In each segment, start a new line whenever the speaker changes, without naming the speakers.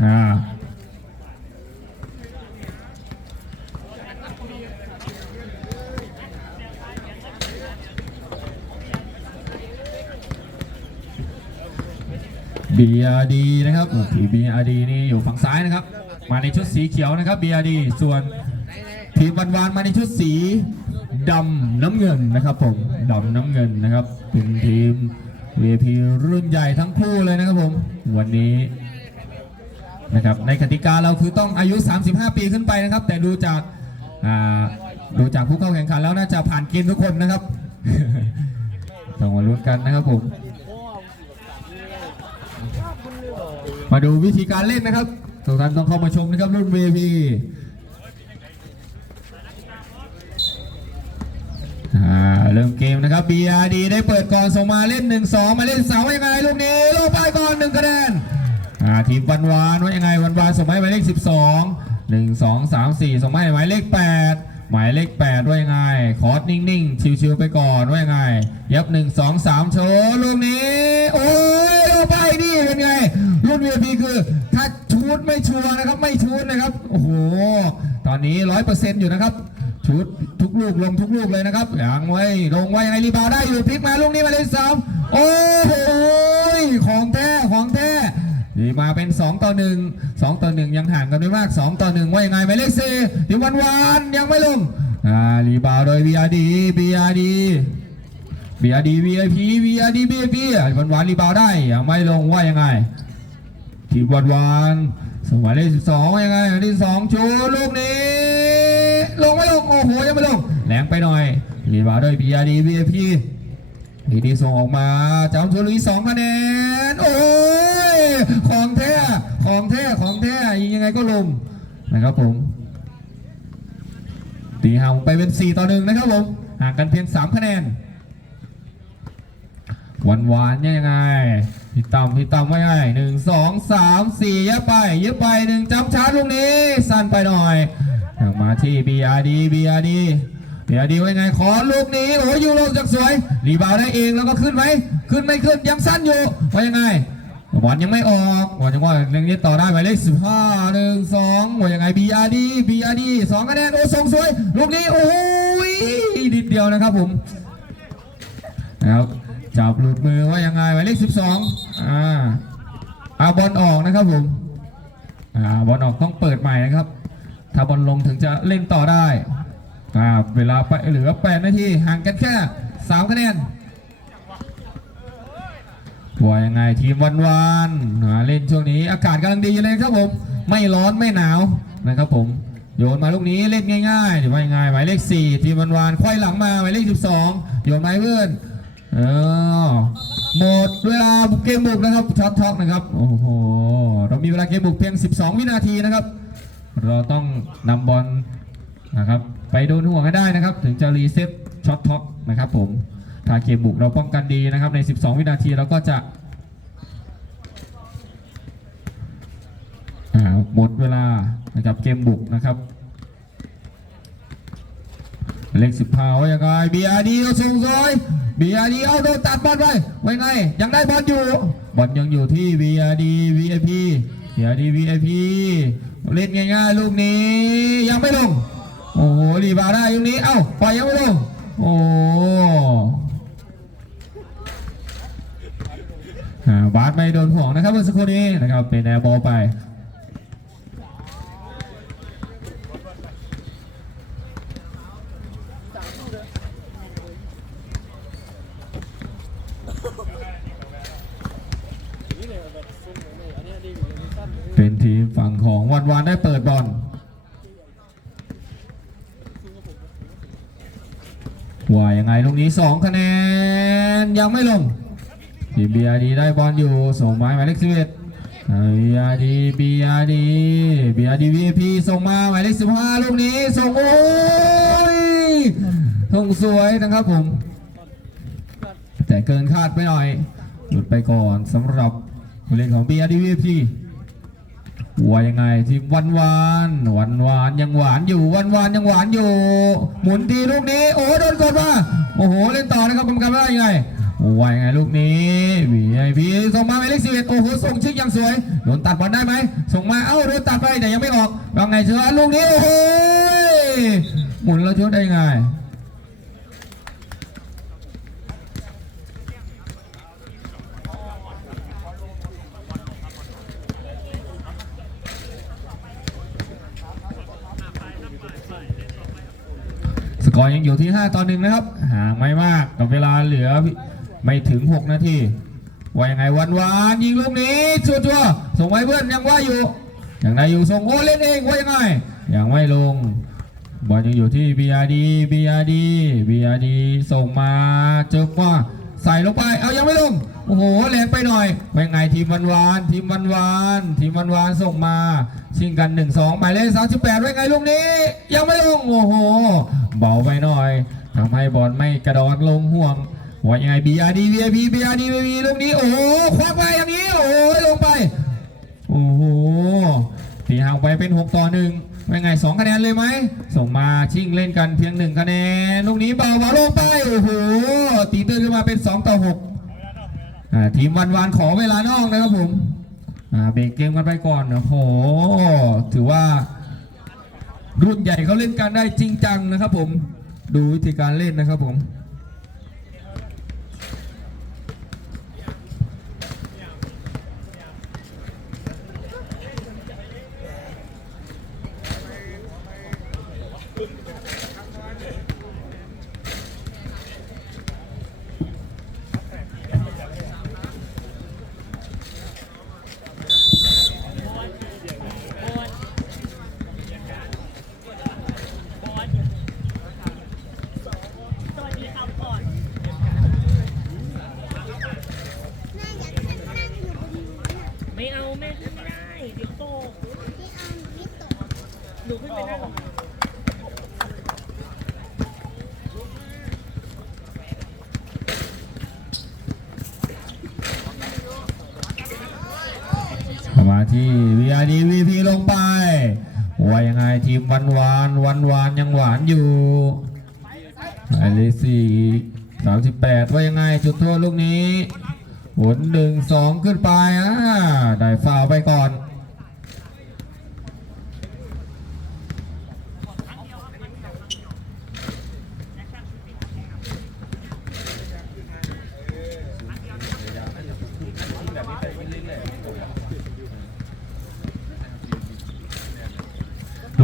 อ่าบีอาร์ดีนะครับทีบีอาร์ดีนี่อยู่ฝั่งซ้ายนะครับ มาในชุดสีเขียวนะครับบีอาร์ดีส่วนทีมวันวานมาในชุดสีดำน้ำเงินนะครับผมดำน้ำเงินนะครับเป็นทีม VIP รุ่นใหญ่ทั้งคู่เลยนะครับผม วันนี้ นะครับในกติกาเราคือต้องอายุ 35 ปีขึ้นไปนะครับ แต่ดูจากดูจากผู้เข้าแข่งขันแล้วน่าจะผ่านเกณฑ์ทุกคนนะครับต้องมาลุ้นกันนะครับผมมาดูวิธีการเล่นนะครับทุกท่านต้องเข้ามาชมนะครับรุ่น VIP เริ่มเกมนะครับ BRD ได้เปิดก่อนส่งมาเล่น 1 2 มาเล่นเสาว่ายังไงลูกนี้ลงไปก่อน 1 คะแนนาทีมวันวานว่ายังไงวันวานส่งมาให้หมายเลข 12 1 2 3 4ส่งมาให้หมายเลข 8 หมายเลข 8 ว่ายังไง คอร์สนิ่งๆ ชิวๆไปก่อนว่ายังไง ยับ 1 2 3 โชว์ลูกนี้ โอ้ยลงไปนี่เป็นไง รุ่น VIP คือ ถ้าชูดไม่ชัวร์นะครับ ไม่ชูดนะครับ โอ้โห ตอนนี้ 100%อยู่นะครับชุดทุกลูกลงทุกลูกเลยนะครับอย่างไว้ลงไว้ยังไงรีบาวได้อยู่พลิกมาลูกนี้มาเลยสามโอ้โหของแท้ของแท้ มาเป็น 2 ต่อ 1 2 ต่อ 1 ยังห่างกันไม่มาก 2 ต่อ 1 ว่ายังไงหมายเลขสี่ที่วันวานยังไม่ลงอ่ารีบาวโดย BRD BRD BRD VIP BRD VIP วันวานรีบาวได้ยังไม่ลงว่ายังไงทีวันวานสมัยเลขสิบสองยังไงที่สองชูลูกนี้ ลงไม่ลงโอ้โหยังไม่ลงแรงไปหน่อยรีบาวด้วย BRD VIP ดีดีส่งออกมาจำชลุยสองคะแนน โอ้ย ของแท้ ของแท้ ของแท้ยิงยังไงก็ลงนะครับผม ตีห่างไปเป็น 4 ต่อหนึ่งนะครับผม ห่างกันเพียง 3 คะแนน หวานหวานๆยังไง พี่ต่ำพี่ต่ำว่ายังไงหนึ่งสองสามสี่เยอะไป เยอะไปหนึ่งจำชาร์จลูกนี้ สั้นไปหน่อย มาที่ BRD BRD BRD ว่า ยังไว้ไงขอลูกนี้โอ้ยยูโรจากสวย รีบาวได้เองแล้วก็ขึ้นไหมขึ้นไม่ขึ้นยังสั้นอยู่ว่ายังไงบอลยังไม่ออกบอลยังว่าเรื่องนี้ต่อได้หมายเลขสิบห้าหนึ่งสองว่ายังไง BRD BRD สองคะแนนโอ้ทรงสวยลูกนี้โอ้ยนิดเดียวนะครับผมนะครับจับหลุดมือว่ายังไงหมายเลข12อ่าอาบอลออกนะครับผมอ่าบอลออกต้องเปิดใหม่นะครับ ถ้าบอลลงถึงจะเล่นต่อได้ อ่าเวลาไปเหลือ 8 นาทีห่างกันแค่3คะแนนว่ายังไงทีมวันวานเล่นช่วงนี้อากาศกำลังดีเลยครับผม ไม่ร้อนไม่หนาวนะครับผม โยนมาลูกนี้เล่นง่ายๆหรือว่ายังไงหมายเลข 4 ทีมวันวานควายหลังมาหมายเลข 12 โยนมาให้เพื่อนเออหมดเวลาเกมบุกนะครับช็อตท็อกนะครับโอ้โหเรามีเวลาเกมบุกเพียง 12 วินาทีนะครับ เราต้องนำบอลนะครับ ไปโดนห่วงให้ได้นะครับ ถึงจะรีเซ็ตช็อตท็อกนะครับผมถ้าเกมบุกเราป้องกันดีนะครับใน 12 วินาทีเราก็จะหมดเวลานะครับเกมบุกนะครับ เลขสิบพาว่ายังไงบีอาร์ดีเอาส่งซอยเบีอาร์ดีเอาโดนตัดบอลไปว่งไง ยังได้บอลอยู่บอลยังอยู่ที่เบีอาร์ดีวีไอพีเบีอาร์ดีวีไอพีเล่นง่ายๆ ลูกนี้ยังไม่ลง โอ้โหรีบาได้ลูกนี้ เอ้าปล่อยยังไม่ลง โอ้บาสไม่โดนห่วงนะครับเมื่อสักครู่นี้นะครับเป็นแอร์บอลไปเป็นทีมฝั่งของวันวานได้เปิดบอล ว่ายังไงลูกนี้ 2 คะแนน ยังไม่ลงทีบีอาดีได้บอลอยู่ส่งไม้หมายเลขสิบเอ็ดบีอาดีบีอาดีบีอาดีวีพีส่งมาหมายเลขสิบห้าลูกนี้ส่งโอ้ยส่งสวยนะครับผม แต่เกินคาดไปหน่อย หลุดไปก่อนสำหรับผู้เล่นของ BRD VP ว่ วายังไงทีมวันวานวันวานยังหวานอยู่วันวานยังหวานอยู่ หมุนทีลูกนี้ โอ้โดนกดมาโอ้โหเล่นต่อนะครับกรรมการว่ายังไงว่ายังไงลูกนี้ VIP ส่งมาหมายเลขสิบเอ็ดโอ้โหส่งชิกอย่างสวยโดนตัดบอลได้ไหมส่งมาเอ้าโดนตัดไปแต่ยังไม่ออกว่าไงเชื่อลูกนี้โอ้โหหมุนแล้วชดได้ไงสก อร์ยังอยู่ที่ 5 ต่อหนึ่งนะครับห่างไม่มากกับเวลาเหลือไม่ถึง 6 นาทีว่ายังไงวันวานยิงลูกนี้ชัวร์ๆส่งไว้เพื่อนยังว่าอยู่ยังไงอยู่ส่งโอ้เล่นเองว่ายังไงยังไม่ลงบอลยังอยู่ที่ BRD BRD BRD ส่งมาเจอว่า ใส่ลงไป เอายังไม่ลง โอ้โหแรงไปหน่อยว่ายังไงทีมวันวานทีมวันวานทีมวันวานส่งมา ชิงกัน 1-2หมายเลข38ว่ายังไงลูกนี้ ยังไม่ลง โอ้โห เบาไปหน่อยทำให้บอลไม่กระดอนลงห่วงว่ายังไง BRD VIP BRD VIP ลูกนี้ โอ้โห ควักไปอย่างนี้ โอ้โหลงไป โอ้โหตีห่างไปเป็น 6 ต่อหนึ่ง เป็นไง2คะแนนเลยไหม ส่งมาชิงเล่นกันเพียง1คะแนน ลูกนี้เบาเบาลงไป โอ้โห ตีตื้นขึ้นมาเป็น 2 ต่อ6ทีมวันวานขอเวลานอกนะครับผมเบรกเกมกันไปก่อน โอ้โห ถือว่า รุ่นใหญ่เขาเล่นกันได้จริงจังนะครับผม ดูวิธีการเล่นนะครับผม
สวัสดีครับก่อน
แม่อยากขึ้นนั่งอยู่บนนู้นน่ะ
ไม่เอาแม่ขึ้นไม่ได้เดี๋ยวโตก
ที่เอาไม่ตก
หนูขึ้นไปนั่งกับ
มาที่ VRD VP ลงไป ว่ายังไงทีมวันวานวันวานยังหวานอยู่ไอเลขสี่สามสิบแปดว่ายังไงจุดโทษลูกนี้หมุนหนึ่งสองขึ้นไปอ่าได้ฟาวไปก่อน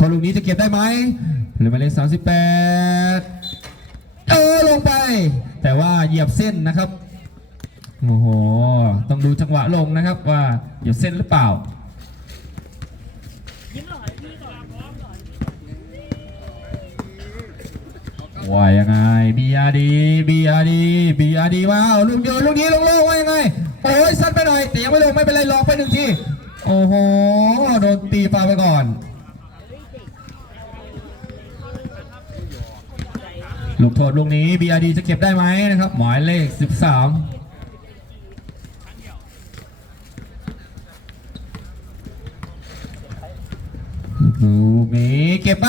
ลูกโทษลูกนี้จะเก็บได้ไหมหรือหมายเลขสามสิบแปดเออลงไป แต่ว่าเหยียบเส้นนะครับโอ้โหต้องดูจังหวะลงนะครับว่าเหยียบเส้นหรือเปล่า
ยิ้มหล่อให้พี่ก่อนพร้อมหล่อให้พี่
ว่ายังไง BRD BRD BRD มาเอาลูกเดียวลูกนี้ลงโลกว่ายังไง โอ้ยสั้นไปหน่อยแต่ยังไม่ลงไม่เป็นไรลองไปหนึ่งที โอ้โห โดนตีฟาวล์ไปก่อน ลูกโทษลูกนี้ BRD จะเก็บได้ไหมนะครับ หมายเลข 13ลูกนี้เก็บไป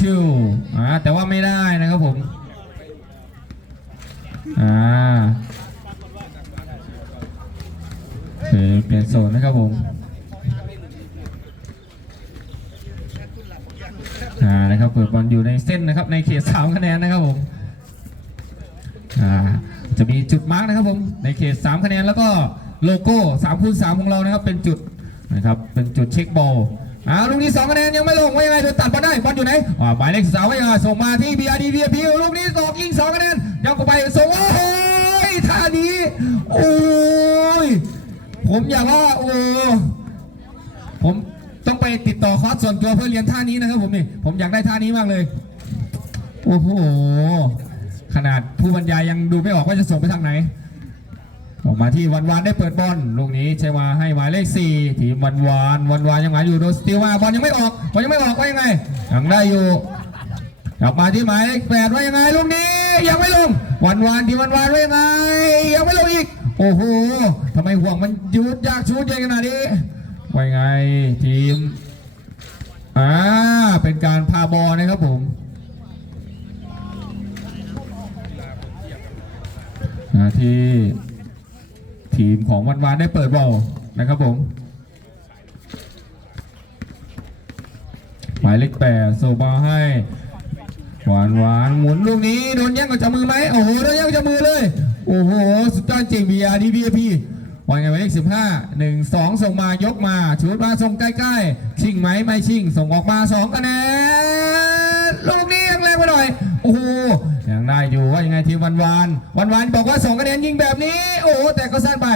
ชิวๆอ่าแต่ว่าไม่ได้นะครับผม อ่าโอเคเปลี่ยนโซนนะครับผม อ่านะครับเปิดบอลอยู่ในเส้นนะครับในเขตสามคะแนนนะครับผมอ่าจะมีจุดมาร์กนะครับผมในเขต3คะแนนแล้วก็โลโก้3คูณ3ของเรานะครับเป็นจุดนะครับเป็นจุดเช็คบอลอ่าลูกนี้2คะแนนยังไม่ลงว่ายังไงโดนตัดบอลได้บอลอยู่ไหนอ่าหมายเลขสาวไว้อ่าส่งมาที่ BRD VIP ลูกนี้สองยิง2คะแนนยังเข้าไปส่งโอ้โหท่านี้โอ้ยผมอยากว่าโอ้ผม ต้องไปติดต่อคอร์สส่วนตัวเพื่อเรียนท่านี้นะครับผมนี่ผมอยากได้ท่านี้มากเลย โอ้โห ขนาดผู้บรรยายยังดูไม่ออกว่าจะส่งไปทางไหน ออกมาที่วันวานได้เปิดบอลลูกนี้ใช่มาให้หมายเลขสี่ทีมวันวานวันวานยังหมายอยู่โดนสติลมาบอลยังไม่ออกบอลยังไม่ออกว่ายังไงยังได้อยู่ออกมาที่หมายเลขแปดว่ายังไงลูกนี้ยังไม่ลง วันวานทีมวันวานว่ายังไงยังไม่ลงอีก โอ้โหทำไมห่วงมันยุดยากชูดใหญ่ขนาดนี้ ว่ายไงทีมอ่าเป็นการพาบอลนะครับผมอมาที่ทีมของวันวานได้เปิดบอลนะครับผมหมายเลขแปดส่งบอลให้หวานหวานหมุนลูกนี้โดนแย่งกับจับมือไหมโอ้โหโดนแย่งกับจับมือเลย โอ้โห สุดยอดจริง VR ดี VIP วางไงหมายเลขสิบห้าหนึ่งสองส่งมายกมาชุดมาส่งใกล้ๆ ชิงไหมไม่ชิง ส่งออกมาสองคะแนนลูกนี้ยังแรงไปหน่อย โอ้โหยังได้อยู่ว่ายังไงทีมวันวานวันวานบอกว่าสองคะแนนยิงแบบนี้ โอ้แต่ก็สั้นไป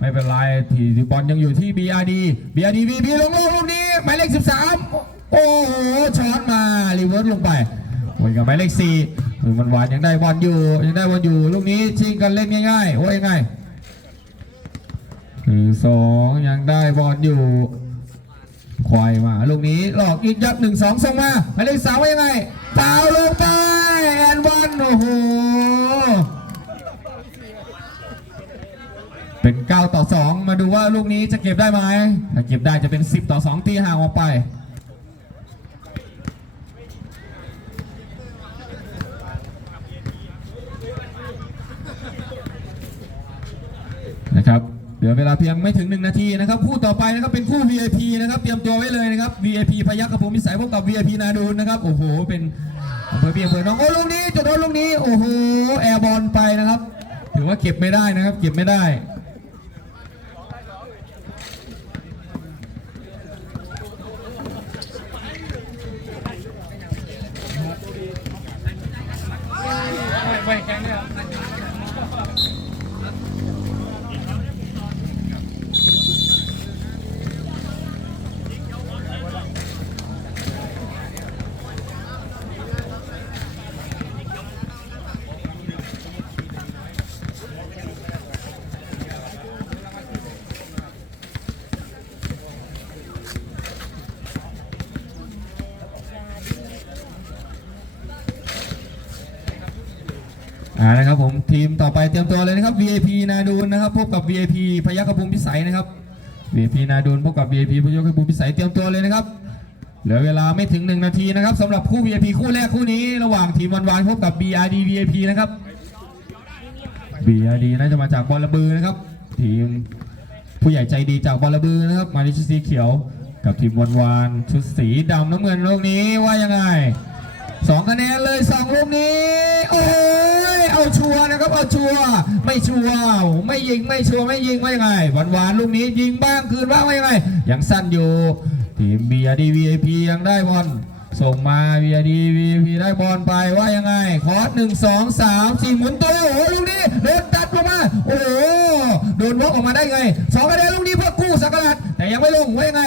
ไม่เป็นไรทีทีบอลยังอยู่ที่ BRD BRD VP ลงลูกลูกนี้หมายเลข13โอ้โหช็อตมารีเวิร์สลงไปวนกับหมายเลขสี่มันหวานยังได้บอลอยู่ยังได้บอลอยู่ลูกนี้ชิงกันเล่นง่ายๆโอ้ยง่าย หนึ่งสองยังได้บอลอยู่ควายมาลูกนี้หลอกอีกยับหนึ่งสองส่งมาหมายเลขสามว่ายังไงเปล่าลงไปแอนวันโอ้โหเป็น9ต่อ2มาดูว่าลูกนี้จะเก็บได้ไหมถ้าเก็บได้จะเป็น10ต่อ2ตีห่างออกไป นะครับ เหลือเวลาเพียงไม่ถึง 1 นาทีนะครับ คู่ต่อไปนะครับเป็นคู่ VIP นะครับ เตรียมตัวไว้เลยนะครับ VIP พยัคฆ์กับผมมิสัยพบกับ VIP นาดูนนะครับ โอ้โห เป็นอำเภอเพียงอำเภอน้อง โอ้ลูกนี้จุดโดนลูกนี้ โอ้โห แอร์บอลไปนะครับ ถือว่าเก็บไม่ได้นะครับ เก็บไม่ได้อ่านะครับ ผมทีมต่อไปเตรียมตัวเลยนะครับ VIP นาดูนนะครับพบกับ VIP พยัคฆภูมิพิสัยนะครับ VIP นาดูนพบกับ VIP พยัคฆภูมิพิสัยเตรียมตัวเลยนะครับเหลือเวลาไม่ถึง 1 นาทีนะครับสำหรับคู่ VIP คู่แรกคู่นี้ ระหว่างทีมวันวานพบกับ BRD VIP นะครับ BRD น่าจะมาจากบอลระบือนะครับ ทีมผู้ใหญ่ใจดีจากบอลระบือนะครับ มาในชุดสีเขียวกับทีมวันวานชุดสีดำน้ำเงินลูกนี้ว่ายังไงสองคะแนนเลยสองลูกนี้ โอ้ เอาชัวนะครับเอาชัวไม่ชัวไม่ยิงไม่ชัวไม่ยิงว่ยังไงหวานหวานลูกนี้ยิงบ้างคืนบ้างว่ยังไงยังสั้นอยู่ทีม BRD VIP ยังได้บอลส่งมา BRD VIP ได้บอลไปว่ายังไง คอร์สหนึ่งสองสามสี่หมุนตัวโอ้โหลูกนี้โดนตัดลงมา โอ้โหโดนบล็อกออกมาได้ไงสองคะแนนลูกนี้เพื่อกู้สักการะแต่ยังไม่ลงว่ายังไง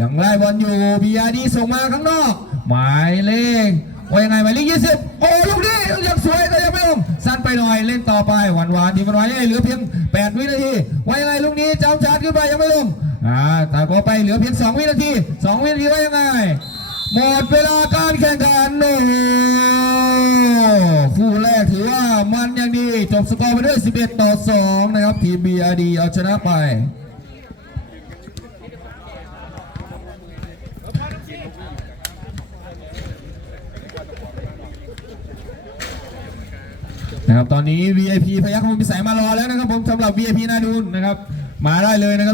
ยังไล่บอลอยู่ BRD ส่งมาข้างนอก หมายเลข ว่ายังไงหมายเลขยี่สิบโอ้ลูกนี้ยังสวยแต่ยังไม่ลงสั้นไปหน่อยเล่นต่อไปหวานหวานทีมันไว้เหลือเพียง 8 วินาทีว่ายังไงลูกนี้จ้ำชาร์จขึ้นไปยังไม่ลงอ่าแต่พอไปเหลือเพียง 2 วินาที 2 วินาทีว่ายังไง หมดเวลาการแข่งขันโอ้คู่แรกถือว่ามันยังดีจบสกอร์ไปด้วย 11 ต่อ 2 นะครับทีม BRD เอาชนะไป นะครับ ตอนนี้ VIP พยัคฆ์ภูมิพิสัยมารอแล้วนะครับผมสำหรับ VIP นาดูนนะครับ มาได้เลยนะครับ